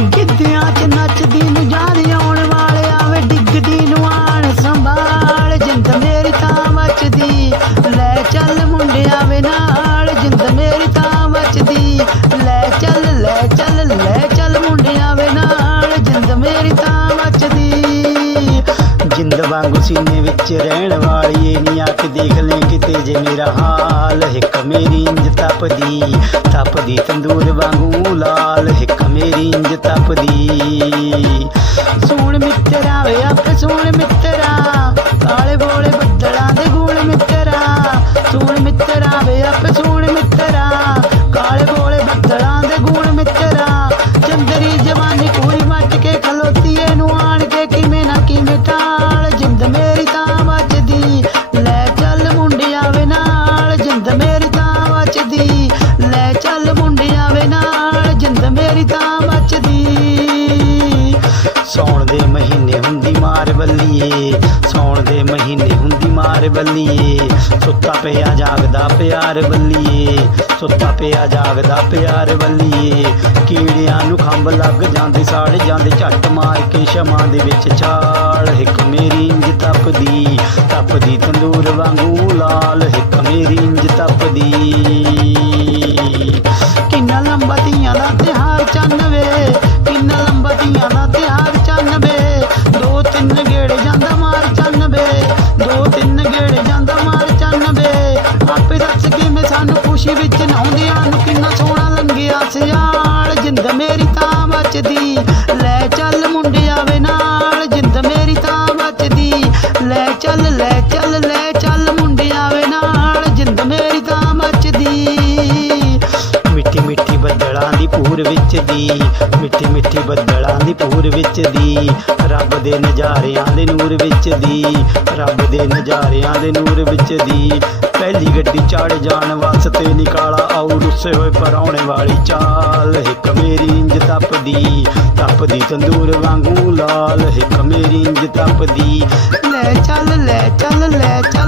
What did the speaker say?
ਗਿੱਧਿਆਂ 'ਚ ਨੱਚਦੀ ਨੂੰ ਯਾਦ ਜਿੰਦ ਵਾਂਗੂ ਸੀਨੇ ਵਿੱਚ ਰਹਿਣ ਵਾਲੀ ਏ ਨੀ ਆ ਦੇਖ ਲੈ ਕਿਤੇ ਜੇ ਮੇਰਾ ਹਾਲ। ਹਿੱਕ ਮੇਰੀ ਇੰਜ ਤਪਦੀ ਤਪਦੀ ਤੰਦੂਰ ਵਾਂਗੂ ਲਾਲ। ਹਿੱਕ ਮੇਰੀ ਇੰਜ ਤਪਦੀ। ਸੋਹਣ ਮਿੱਤਰਾ ਵੇ ਆਪ ਸੋਹਣ ਮਿੱਤਰਾ ਮੇਰੀ ਤਾਂ ਵੱਜਦੀ ਸੌਣ ਦੇ ਮਹੀਨੇ ਹੁੰਦੀ ਮਾਰ ਬੱਲੀਏ, ਸੌਣ ਦੇ ਮਹੀਨੇ ਹੁੰਦੀ ਮਾਰ ਬੱਲੀਏ। ਸੁੱਤਾ ਪਿਆ ਜਾਗਦਾ ਪਿਆਰ ਬੱਲੀਏ, ਸੁੱਤਾ ਪਿਆ ਜਾਗਦਾ ਪਿਆਰ ਬੱਲੀਏ। ਕੀੜਿਆਂ ਨੂੰ ਖੰਭ ਲੱਗ ਜਾਂਦੇ, ਸਾੜ ਜਾਂਦੇ, ਝੱਟ ਮਾਰ ਕੇ ਸ਼ਮਾਂ ਦੇ ਵਿੱਚ ਛਾਲ। ਇੱਕ ਮੇਰੀ ਇੰਜ ਤਪਦੀ ਤਪਦੀ ਤੰਦੂਰ ਵਾਂਗੂ ਲਾਲ। ਇੱਕ ਮੇਰੀ ਇੰਜ ਤਪਦੀ। ਚੰਨ ਵੇ ਕਿੰਨਾ ਲੰਬਾ ਧੀਆਂ ਦਾ ਤਿਹਾਰ ਚੰਨ ਵੇ ਦੋ ਤਿੰਨ ਗੇੜੇ ਜਾਂਦਾ ਮਾਰ ਚੰਨ ਵੇ ਦੋ ਤਿੰਨ ਗੇੜੇ ਜਾਂਦਾ ਮਾਰ ਚੰਨ ਵੇ ਆਪੇ ਦੱਸ ਕਿਵੇਂ ਸਾਨੂੰ ਖੁਸ਼ੀ ਵਿੱਚ ਨਾਉਂਦਿਆਂ ਨੂੰ ਕਿੰਨਾ ਸੋਹਣਾ ਲੰਘਿਆ ਸਿਆਲ। ਜਿੰਦ ਮੇਰੀ ਤਾਂ ਬਚਦੀ ਬੱਦਲਾਂ ਵਿੱਚ ਦੀ, ਮਿੱਠੀ ਮਿੱਠੀ ਬੱਦਲਾਂ ਦੀ ਪੂਰ ਵਿੱਚ ਦੀ, ਰੱਬ ਦੇ ਨਜ਼ਾਰਿਆਂ ਦੇ ਨੂਰ ਵਿੱਚ ਦੀ, ਰੱਬ ਦੇ ਨਜ਼ਾਰਿਆਂ ਦੇ ਨੂਰ ਵਿੱਚ ਦੀ। ਪਹਿਲੀ ਗੱਡੀ ਚੜ ਜਾਣ ਵਾਸਤੇ ਨਿਕਾਲਾ ਆਉ ਰੁੱਸੇ ਹੋਏ ਪਰੌਣੇ ਵਾਲੀ ਚਾਲ। ਇੱਕ ਮੇਰੀ ਇੰਜ ਤਪਦੀ ਤਪਦੀ ਤੰਦੂਰ ਵਾਂਗੂ ਲਾਲ। ਇੱਕ ਮੇਰੀ ਇੰਜ ਤਪਦੀ, ਲੈ ਚੱਲ ਲੈ ਚੱਲ ਲੈ ਚੱਲ।